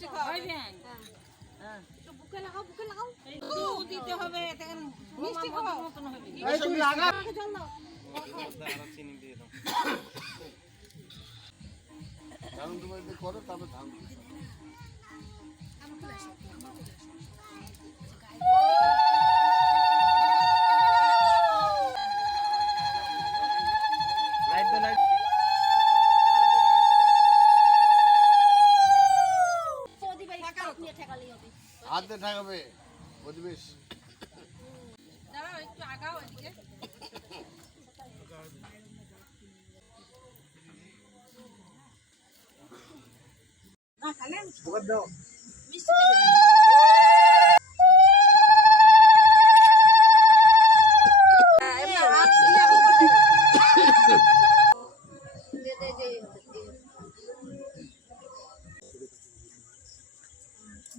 মিষ্টি খাওয়া হ্যাঁ। বুকে লাগাও বুকে লাগাও। দুধ দিতে হবে মিষ্টি মিষ্টি মতন হবে। এই তুই লাগা। ধান তোমার করো তারপর ধান দিও। হাতে ঠেকাবে বুঝবিস? দাঁড়াও একটু আগাও এদিকে না জামাই দাও। তো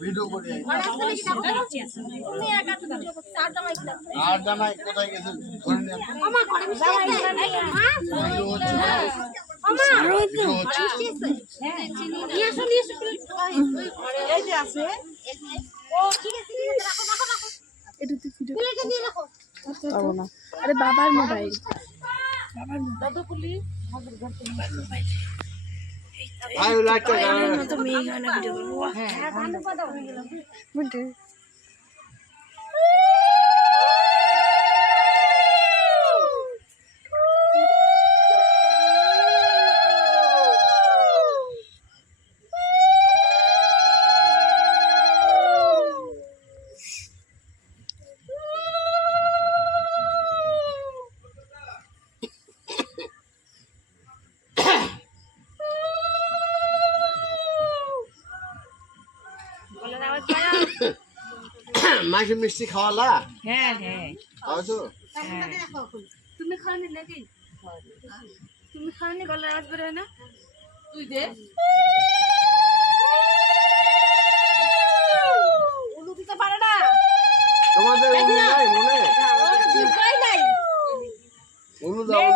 ভিডিও হচ্ছে ভিডিও হচ্ছে নিয়ে আসো নিয়ে আসো এই যে আছে ও ঠিক আছে ঠিক আছে রাখো রাখো রাখো প্লেটে দিয়ে রাখো আরে বাবার মোবাইল। ভাই ওই লাইটটা জ্বালাও। হ্যাঁ ধান পাতা হয়ে মাসি মিষ্টি খাওয়ালা হ্যাঁ হ্যাঁ। খাওয়াছো তুমি খাওনি নাকি? তুমি খাওনি গলার আওয়াজ বের হয় না? তুই দে। উলু দিতে পারে না। তোমাদের নাই মনে? দাও উনু দাও।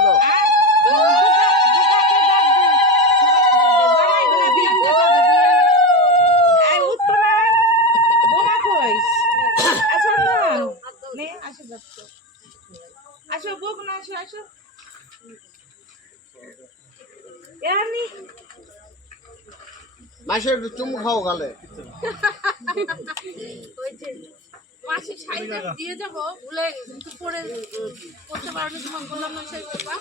এমনি মাসি একটু চুমু খাও গালে। মাসি শাড়িটা দিয়ে যাব ভুলে গেছি পরে পড়তে পারবে তোমার বললাম না সেই ব্যাপার।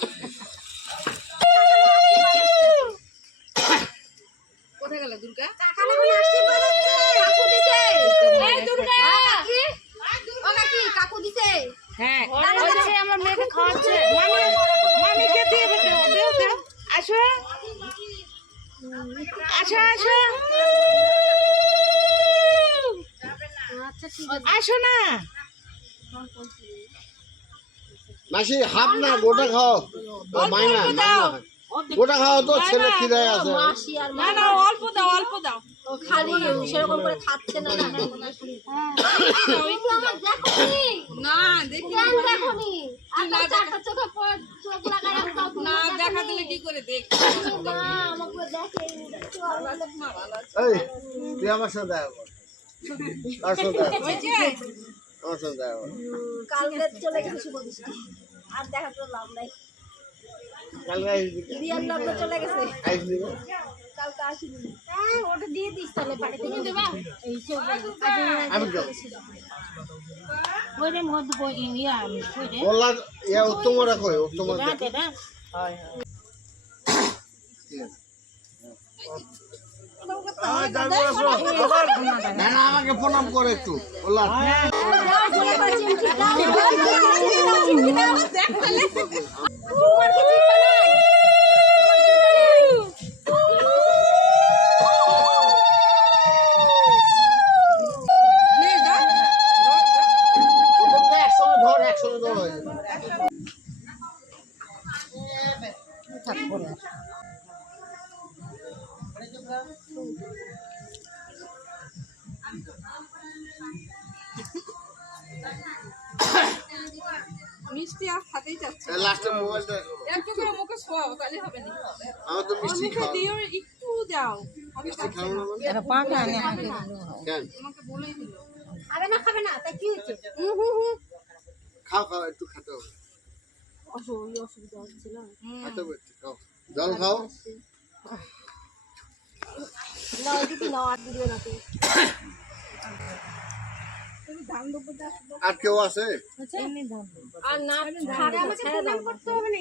কোথায় গেল দুর্গা? কাকালে বলে আসছে বাজাচ্ছে কাকু দিছে। এই দুর্গা! কাকি? ও কাকি কাকু দিছে। হ্যাঁ আমার মেয়েকে খাওয়াচ্ছে। আসো। আসো আসো আচ্ছা ঠিক আসো না। মাসি হাফ না গোটা খাও। মাইনা গোটা খাও তো ছেলে খিদায় আছে। না না অল্প দাও। ও খালি সেরকম করে খাচ্ছে না না ওই তো আমার দেখোনি? না দেখি না দেখা দিলে কি করে দেখ? না আমাকে দেখে এই তুই আমার সাথে দেখা সাথে আমার সাথে কালকে চলে গেছে শুভ আর দেখা তো লাভ নাই। কালকে চলে গেছে। আসিনি। হ্যাঁ ওটা দিয়ে দিস তাহলে বাড়ি থেকে দেবা এই সে আমি যাব। ওই বই ইয়া আমি কই রে ইয়া উত্তমরা কই উত্তমরা রাতে হয় হয় না না আমাকে প্রণাম করে একটু। বললাম মিষ্টি আর খাতেই যাচ্ছে। লাস্টে মোবাইলটা একটু করে মুখে শোয়াও তাহলে হবে না। আমার তো মিষ্টি মুখে দিও একটু দাও। মিষ্টি খাওয়া না মানে? এটা পাকা আনে। কেন? তোমাকে বলেই দিল। খাবে না খাবে না তাই কি হয়েছে? খাও খাও একটু খেতে হবে। অসুবিধা হচ্ছে না? খেতে হবে খাও। জল খাও। না দিদি না আর দিদিও না তো। আর কেউ আছে? আর না ছাড়া আমাকে করতে হবে না।